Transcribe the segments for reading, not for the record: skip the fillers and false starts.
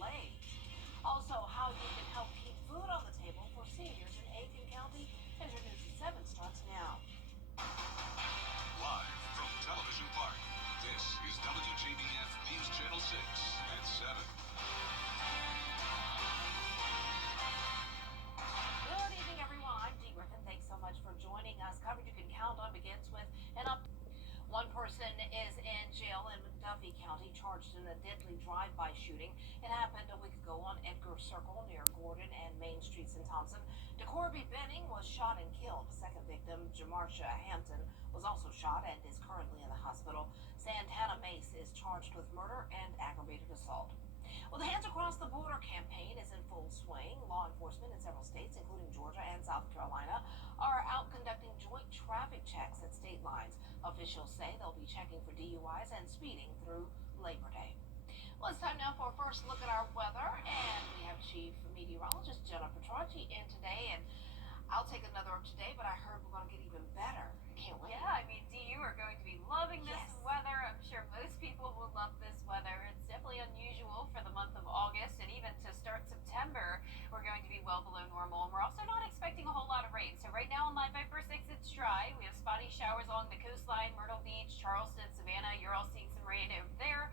delays. Also, how you can help keep food on the table for seniors in Aiken County. Introducing 7 starts now. Live from Television Park, this is WJBF News Channel 6 at 7. Good evening, everyone. I'm Dee Griffin. Thanks so much for joining us. Coverage you can count on begins with an update. One person is in jail in McDuffie County charged in a deadly drive-by shooting. It happened a week ago on Edgar Circle near Gordon and Main Streets in Thompson. DeCorby Benning was shot and killed. The second victim, Jamarsha Hampton, was also shot and is currently in the hospital. Santana Mace is charged with murder and aggravated assault. Well, the Hands Across the Border campaign is in full swing. Law enforcement in several states, including Georgia and South Carolina, are out conducting joint traffic checks at state lines. Officials say they'll be checking for DUIs and speeding through Labor Day. Well, it's time now for a first look at our weather, and we have Chief Meteorologist Jenna Petrocchi in today. And I'll take another up today, but I heard we're going to get even better. I can't wait. Yeah, I mean, Dee, you are going to be loving this weather. I'm sure most people will love this weather. It's definitely unusual for the month of August, and even to start September, we're going to be well below normal. And we're also not expecting a whole lot of rain. So right now on Live by 6, it's dry. We have spotty showers along the coastline, Myrtle Beach, Charleston, Savannah. You're all seeing some rain over there.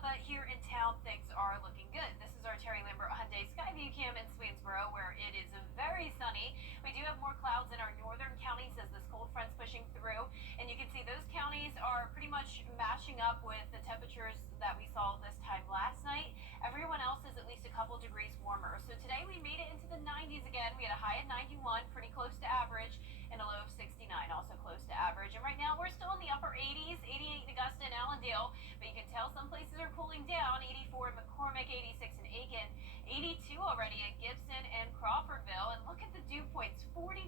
But here in town, things are looking good. This is our Terry Lambert Hyundai Skyview Cam in Swainsboro, where it is very sunny. We do have more clouds in our northern counties as this cold front's pushing through. And you can see those counties are pretty much matching up with the temperatures that we saw this time last night. Everyone else is at least a couple degrees warmer. So today we made it into the 90s again. We had a high of 91, pretty close to average, and a low of 69, also close to average. And right now we're still in the upper 80s, 88 in Augusta and Allendale, but you can tell some places are cooling down. 84 in McCormick, 86 in Aiken, 82 already in Gibson and Crawfordville. And look at the dew points, 49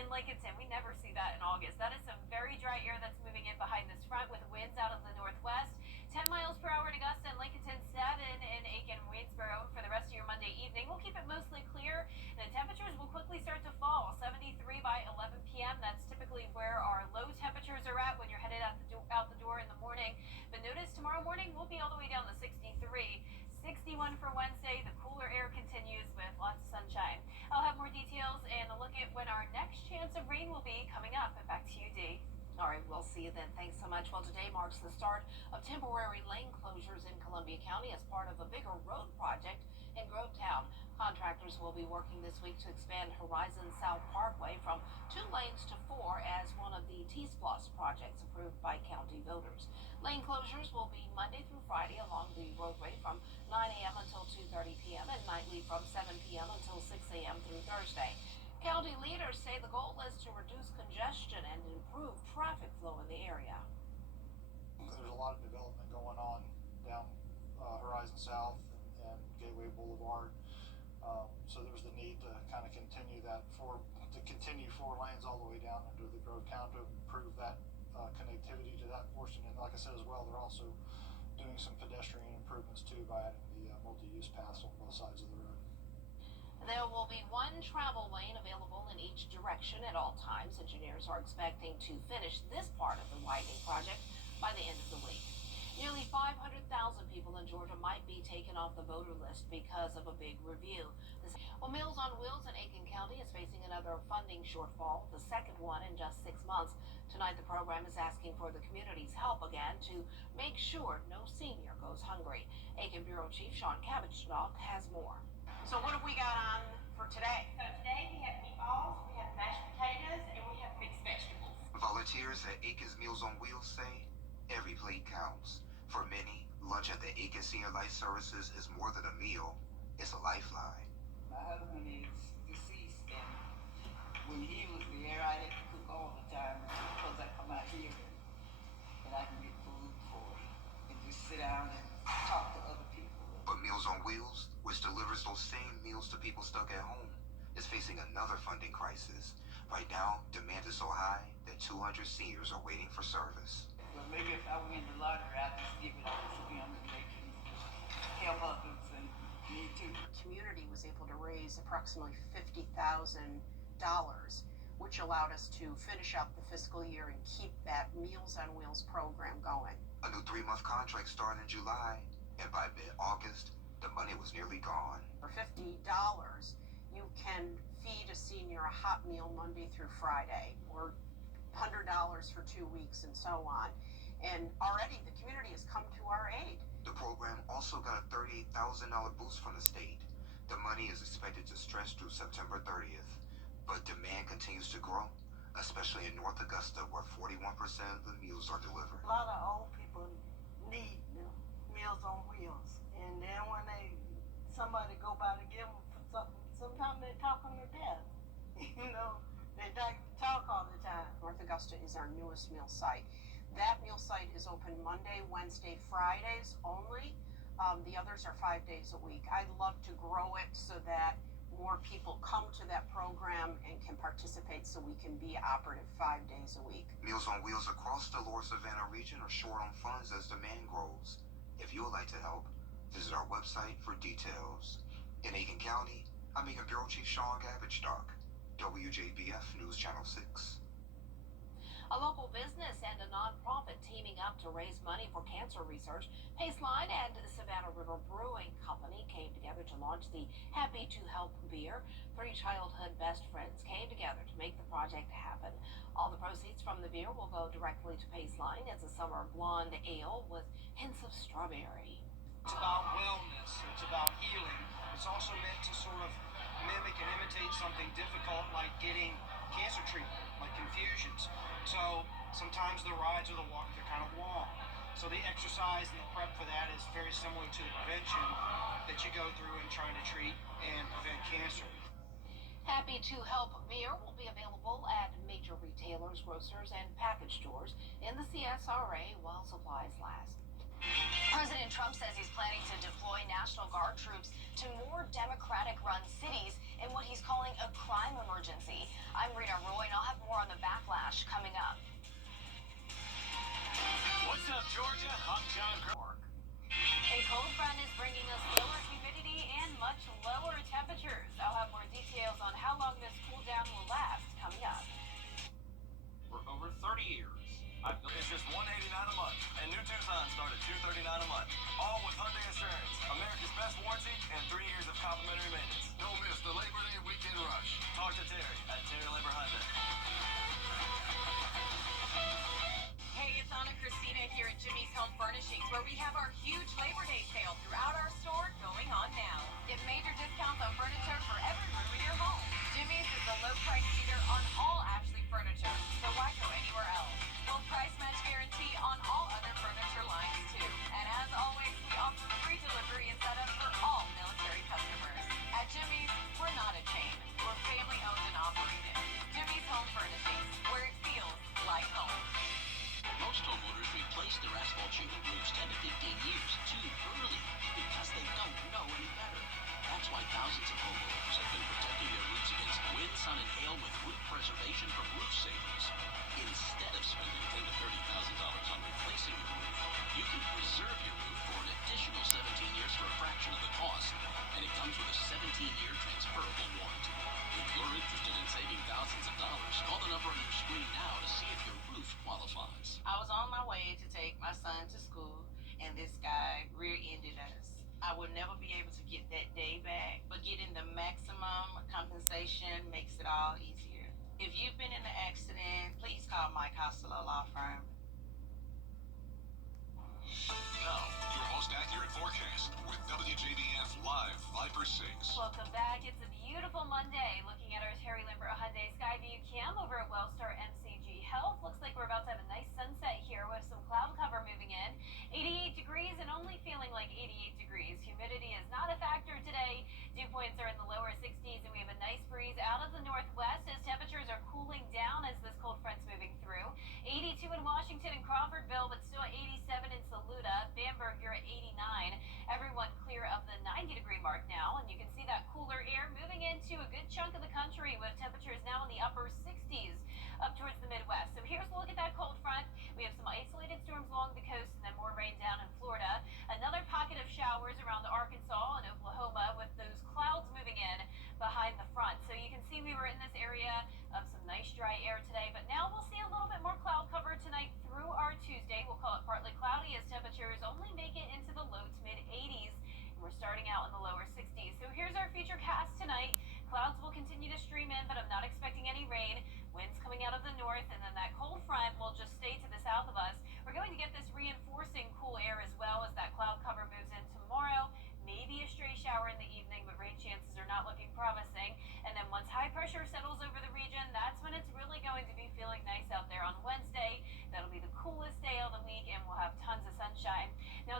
in Lincolnton. We never see that in August. That is some very dry air that's moving in behind this front with winds out of the northwest. 10 miles per hour in Augusta and Lincolnton, 7 in Aiken and Waynesboro. For the rest of your Monday evening, we'll keep it mostly clear, and the temperatures will quickly start to fall. 73 by 11 p.m. That's typically where our low temperatures are at when you're headed out the door in the morning. But notice tomorrow morning we'll be all the way down to 63. 61 for Wednesday. The cooler air continues with lots of sunshine. I'll have more details and a look at when our next chance of rain will be coming up. And back to you, Dee. All right, we'll see you then. Thanks so much. Well, today marks the start of temporary lane closures in Columbia County as part of a bigger road project in Grovetown. Contractors will be working this week to expand Horizon South Parkway from 2 lanes to 4 as one of the T-Splosh projects approved by county voters. Lane closures will be Monday through Friday along the roadway from 9 a.m. until 2:30 p.m. and nightly from 7 p.m. until 6 a.m. through Thursday. County leaders say the goal is to reduce congestion and improve traffic flow in the area. There's a lot of development going on down Horizon South and Gateway Boulevard. So there's the need to kind of continue 4 lanes all the way down into the Grovetown to improve that connectivity to that portion. And like I said as well, they're also doing some pedestrian improvements too by adding the multi-use paths on both sides of the road. There will be 1 travel lane available in each direction at all times. Engineers are expecting to finish this part of the widening project by the end of the week. Nearly 500,000 people in Georgia might be taken off the voter list because of a big review. Well, Meals on Wheels in Aiken County is facing another funding shortfall, the second one in just 6 months. Tonight, the program is asking for the community's help again to make sure no senior goes hungry. Aiken Bureau Chief Sean Cabbage-Stock has more. So what have we got on for today? So today we have meatballs, we have mashed potatoes, and we have mixed vegetables. Volunteers at Aiken's Meals on Wheels say every plate counts. For many, lunch at the Aiken Senior Life Services is more than a meal, it's a lifeline. My husband is deceased, and when he was there, I had to cook all the time because I come out here and I can get food for it and just sit down and talk to other people. But Meals on Wheels, which delivers those same meals to people stuck at home, is facing another funding crisis. Right now, demand is so high that 200 seniors are waiting for service. But maybe if I win the lottery, I'll just give it up to him and they can help others and me too. The community was able to raise approximately $50,000, which allowed us to finish out the fiscal year and keep that Meals on Wheels program going. A new 3-month contract started in July, and by mid-August, The money was nearly gone. For $50, you can feed a senior a hot meal Monday through Friday, or $100 for 2 weeks, and so on. And already the community has come to our aid. The program also got a $38,000 boost from the state. The money is expected to stretch through September 30th, but demand continues to grow, especially in North Augusta, where 41% of the meals are delivered. A lot of old people need Meals on Wheels, and then when somebody go by to give them something, sometimes they talk them to death. They talk all the time. North Augusta is our newest meal site. That meal site is open Monday, Wednesday, Fridays only. The others are 5 days a week. I'd love to grow it so that more people come to that program and can participate, so we can be operative 5 days a week. Meals on Wheels across the Lower Savannah region are short on funds as demand grows. If you would like to help, visit our website for details. In Aiken County, I'm Aiken Bureau Chief Sean Gabage-Dock, WJBF News Channel 6. A local business and a nonprofit teaming up to raise money for cancer research, Paceline and Savannah River Brewing Company came together to launch the Happy to Help beer. 3 childhood best friends came together to make the project happen. All the proceeds from the beer will go directly to Paceline. It's a summer blonde ale with hints of strawberry. It's about wellness. It's about healing. It's also meant to sort of mimic and imitate something difficult like getting cancer treatment, like infusions. So sometimes the rides or the walk, they're kind of long. So the exercise and the prep for that is very similar to the prevention that you go through in trying to treat and prevent cancer. Happy to Help beer will be available at major retailers, grocers, and package stores in the CSRA while supplies last. President Trump says he's planning to deploy National Guard troops to more Democratic-run cities in what he's calling a crime emergency. I'm Rita Roy, and I'll have more on the backlash coming up. What's up, Georgia? I'm John Clark. A cold front is bringing us lower humidity and much lower temperatures. I'll have more details on how long this cool down will last coming up. For over 30 years, it's just $189 a month, and new Tucson start at $239 a month. All with Hyundai Insurance, America's best warranty, and 3 years of complimentary maintenance. Don't miss the Labor Day weekend rush. Talk to Terry at Terry Labor Hyundai. Hey, it's Anna Christina here at Jimmy's Home Furnishings, where we have our huge Labor Day sale throughout our store going on now. Get major discounts on furniture for every room in your home. Jimmy's is the low price leader on all Ashley furniture, so why go anywhere else? Full price match guarantee on all other furniture lines too. And as always, we offer free delivery and setup for all military customers. At Jimmy's, we're not a chain. We're family owned and operated. Jimmy's Home Furnishings, where it feels like home. Most homeowners replace their asphalt shingle roofs 10 to 15 years too early because they don't know any better. That's why thousands of homeowners have been protecting their roofs against wind, sun, and hail with roof preservation from Roof Savers. Instead of spending $10,000 to $30,000 on replacing your roof, you can preserve your roof for an additional 17 years for a fraction of the cost, and it comes with a 17-year transferable warranty. If you're interested in saving thousands of dollars, call the number on your screen now to see if your roof qualifies. I was on my way to take my son to school, and this guy rear-ended us. I would never be able to get that day back, but getting the maximum compensation makes it all easier. If you've been in an accident, please call Mike Hostler Law Firm. Now, your most accurate forecast with WJBF Live Viper 6. Welcome back. It's a beautiful Monday. Looking at our Terry Lambert Hyundai Skyview cam over at Wellstar MCG Health. Looks like we're about to have a nice sunset here with some cloud cover moving in. 88 degrees and only feeling like 88 degrees. Humidity is not a factor today. Dew points are in the lower 60s, and we have a nice breeze out of the northwest as temperatures are cooling down as this cold front's moving through. 82 in Washington and Crawfordville, but still 87 in Saluda. Bamberg, you're at 89. Everyone clear of the 90-degree mark now, and you can see that cooler air moving into a good chunk of the country with temperatures now in the upper 60s up towards the Midwest. So here's a look at that cold front. We have some isolated storms along the coast and then more rain down in Florida. Another pocket of showers around Arkansas and Oklahoma with those clouds moving in behind the front. So you can see we were in this area of some nice dry air today, but now we'll see a little bit more cloud cover tonight through our Tuesday. We'll call it partly cloudy as temperatures only make it into the low to mid 80s. And we're starting out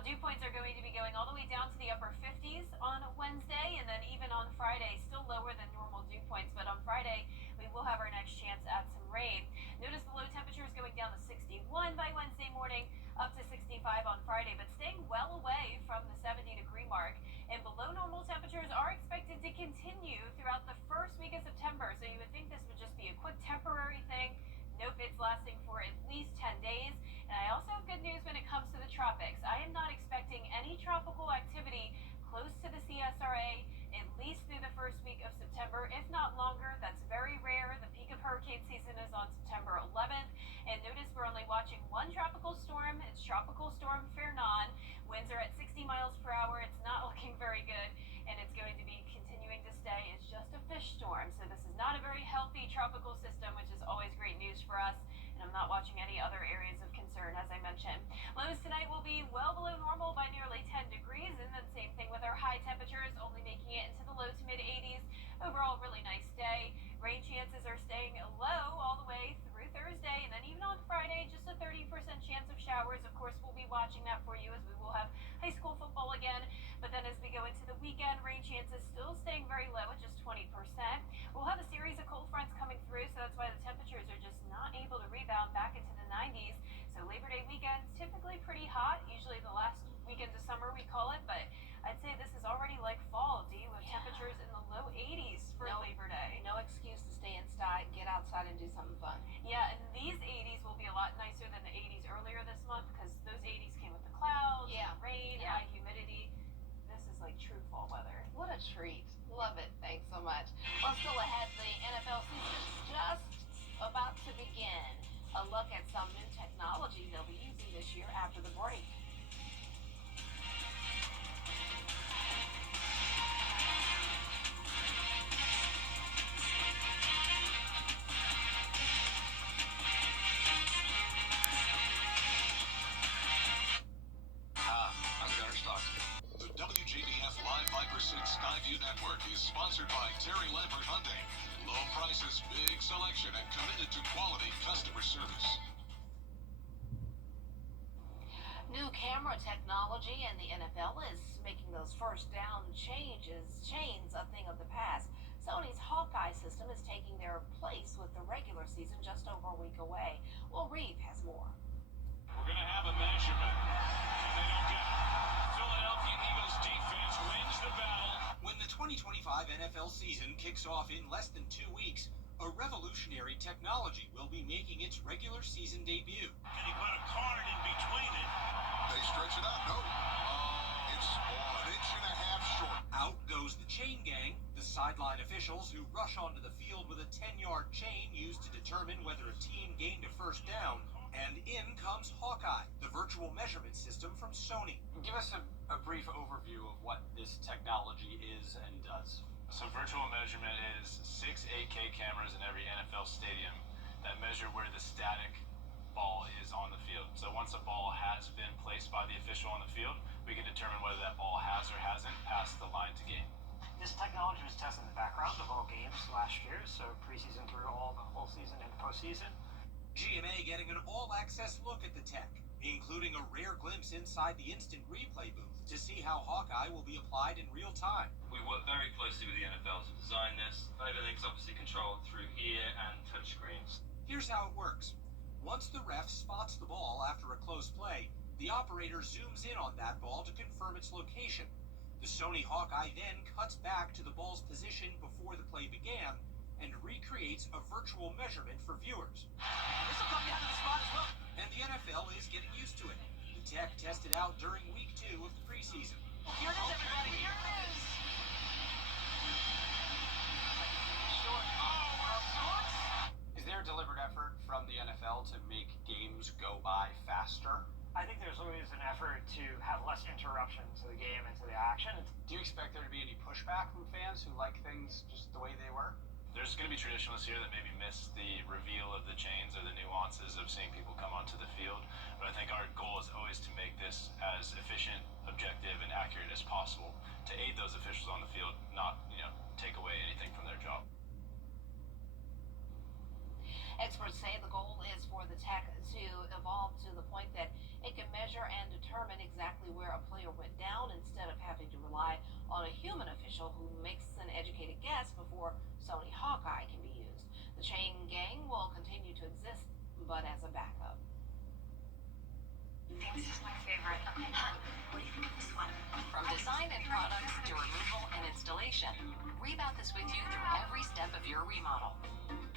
dew points are going to be going all the way down to the upper 50s on Wednesday, and then even on Friday, still lower than normal dew points, but on Friday, we will have our next chance at some rain. Notice the low temperatures going down to 61 by Wednesday morning, up to 65 on Friday, but staying well away from the 70-degree mark. And below normal temperatures are expected to continue throughout the first week of September, so you would think this would just be a quick temporary thing. Nope, it's lasting for at least 10 days. And I also have good news when it comes to the tropics. I am not expecting any tropical activity close to the CSRA at least through the first week of September, if not longer. That's very rare. The peak of hurricane season is on September 11th. And notice we're only watching one tropical storm. It's Tropical Storm Fernan. Winds are at 60 miles per hour. It's not looking very good, and it's going to be continuing to stay. It's just a fish storm, so this is not a very healthy tropical system, which is always great news for us. And I'm not watching any other areas of concern, as I mentioned. Lows tonight will be well below normal by nearly 10 degrees, and then same thing with our high temperatures, only making it into the low to mid 80s. Overall, really nice day. Rain chances are staying low all the way through Thursday, and then even on Friday, just a 30% chance of showers. Of course, we'll be watching that for you as we will have high school football again. But then as we go into the weekend, rain chances still staying very low at just 20%. We'll have a series of cold fronts coming through, so that's why the temperatures are just not able to rebound back into the 90s. So Labor Day weekend's typically pretty hot, usually the last weekend of summer we call it, but I'd say this is already like fall, Dee, with temperatures in the low 80s for Labor Day. No excuse to stay inside, get outside and do something fun. Yeah, and these 80s will be a lot nicer than the 80s earlier this month, because those 80s came with the clouds, rain, high humidity. This is like true fall weather. What a treat. Love it. Thanks so much. Well, still ahead, the NFL season is just about to begin. A look at some new technology they'll be using this year after the break. The WJBF Live Viper 6 Skyview Network is sponsored by Terry Lambert Hyundai. Low prices, big selection, and committed to quality customer service. New camera technology, and the NFL is making those first down chains a thing of the past. Sony's Hawkeye system is taking their place with the regular season just over a week away. Well, Reeve has more. We're going to have a measurement. They don't get it. Philadelphia Eagles defense wins the battle. When the 2025 NFL season kicks off in less than 2 weeks, a revolutionary technology will be making its regular season debut. Can he put a card in between it? They stretch it out. No. It's 1.5 inches short. Out goes the chain gang, the sideline officials who rush onto the field with a 10-yard chain used to determine whether a team gained a first down. And in comes Hawkeye, the virtual measurement system from Sony. Give us a brief overview of what this technology is and does. So virtual measurement is 6 8K cameras in every NFL stadium that measure where the static ball is on the field. So once a ball has been placed by the official on the field, we can determine whether that ball has or hasn't passed the line to gain. This technology was tested in the background of all games last year, so preseason through all the whole season and postseason. GMA getting an all-access look at the tech, including a rare glimpse inside the instant replay booth to see how Hawkeye will be applied in real time. We work very closely with the NFL to design this. Everything's obviously controlled through here and touch screens. Here's how it works. Once the ref spots the ball after a close play, the operator zooms in on that ball to confirm its location. The Sony Hawkeye then cuts back to the ball's position before the play began and recreates a virtual measurement for viewers. This will come down to the spot as well. And the NFL is getting used to it. The tech tested out during week 2 of the preseason. Here it is, everybody. Here it is. Is there a deliberate effort from the NFL to make games go by faster? I think there's always an effort to have less interruption to the game and to the action. Do you expect there to be any pushback from fans who like things just the way they were? There's going to be traditionalists here that maybe miss the reveal of the chains or the nuances of seeing people come onto the field. But I think our goal is always to make this as efficient, objective, and accurate as possible to aid those officials on the field, not, take away anything from their job. Experts say the goal is for the tech to evolve to the point that It can measure and determine exactly where a player went down instead of having to rely on a human official who makes an educated guess before Sony Hawkeye can be used. The chain gang will continue to exist, but as a backup. This is my favorite. What do you think of this one? From design and products to removal and installation, Rebath is with you through every step of your remodel.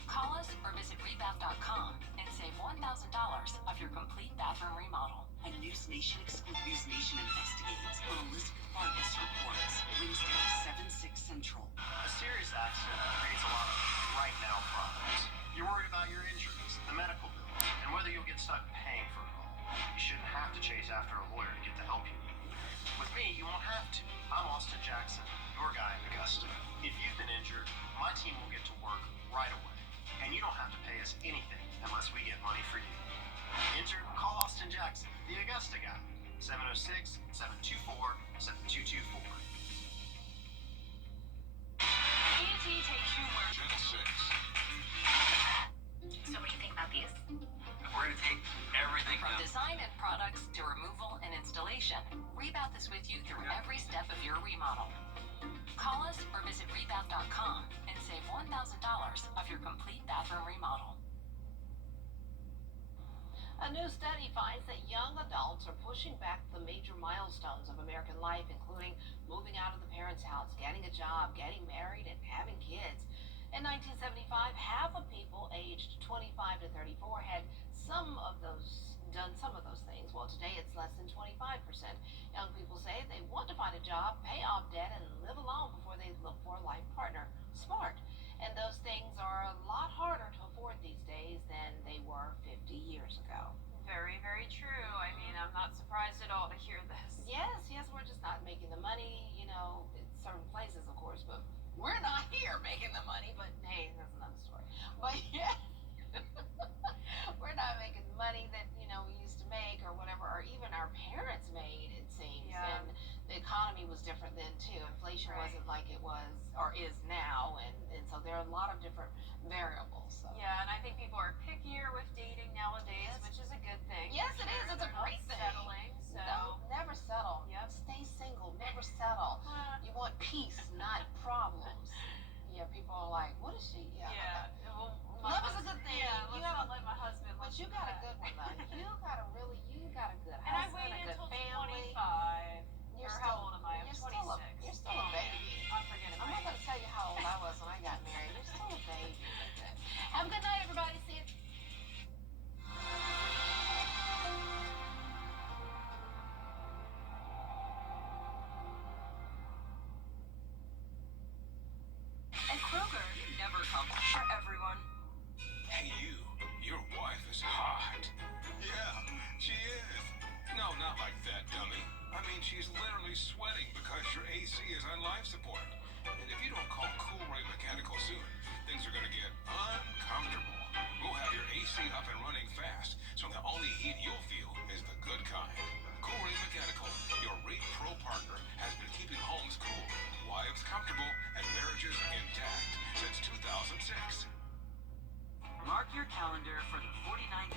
Call us or visit rebath.com and save $1,000 off your complete bathroom remodel. A News Nation exclusive. News Nation investigates on Elizabeth Vargas reports. Wednesday, 7/6 Central. A serious accident creates a lot of right now problems. You're worried about your injuries, the medical bills, and whether you'll get stuck paying for it all. You shouldn't have to chase after a lawyer to get the help you need. With me, you won't have to. I'm Austin Jackson, your guy in Augusta. If you've been injured, my team will get to work right away. And you don't have to pay us anything unless we get money for you. Injured? Call Austin Jackson, the Augusta guy. 706-724-7224. ET takes you where. Gen 6. So what do you think about these? We're going to take everything From down. design and products to removal and installation, Rebath is with you through every step of your remodel. Call us or visit rebath.com and save $1,000 off your complete bathroom remodel. A new study finds that young adults are pushing back the major milestones of American life, including moving out of the parents' house, getting a job, getting married, and having kids. In 1975, half of people aged 25 to 34 had done some of those things. Well, today it's less than 25%. Young people say they want to find a job, pay off debt, and live alone before they look for a life partner. Smart. And those things are a lot harder to afford these days than they were 50 years ago. Very, very true. I mean, I'm not surprised at all to hear this. Yes, we're just not making the money, in certain places, of course, but we're not here making the money, but hey, that's another story. But yeah, we're not making the money that, we used to make or whatever, or even our parents made, it seems. Yeah. And the economy was different then, too. Inflation Right. wasn't like it was or is now, and so there are a lot of different variables. So. Yeah, and I think people are pickier with dating nowadays, Yes. which is a good thing. Yes, it is. Sure, It's a they're not great thing. Settling, so. No, never settle. Yep. Stay single. Never settle. You want peace, not problems. Yeah, people are like, what is she? Yeah. Well, Love is a good thing. Yeah, You let's have not let my husband. But you got a good one, though. You got a good And I husband, a waited good until family. 25. You're Or still, how old am I? I'm you're 26. You're still a baby. I'm forgetting. I'm not going to tell you how old I was when I got married. You're still a baby. Have a good night, everybody. See you. And Kroger never comes for everyone. Hey, you. Your wife is hot. Yeah, she is. No, not like that, dummy. I mean, she's literally sweating because your AC is on life support. And if you don't call Cool Ray Mechanical soon, things are going to get uncomfortable. We'll have your AC up and running fast, so the only heat you'll feel is the good kind. Cool Ray Mechanical, your rate pro partner, has been keeping homes cool, wives comfortable, and marriages intact since 2006. Mark your calendar for the 49th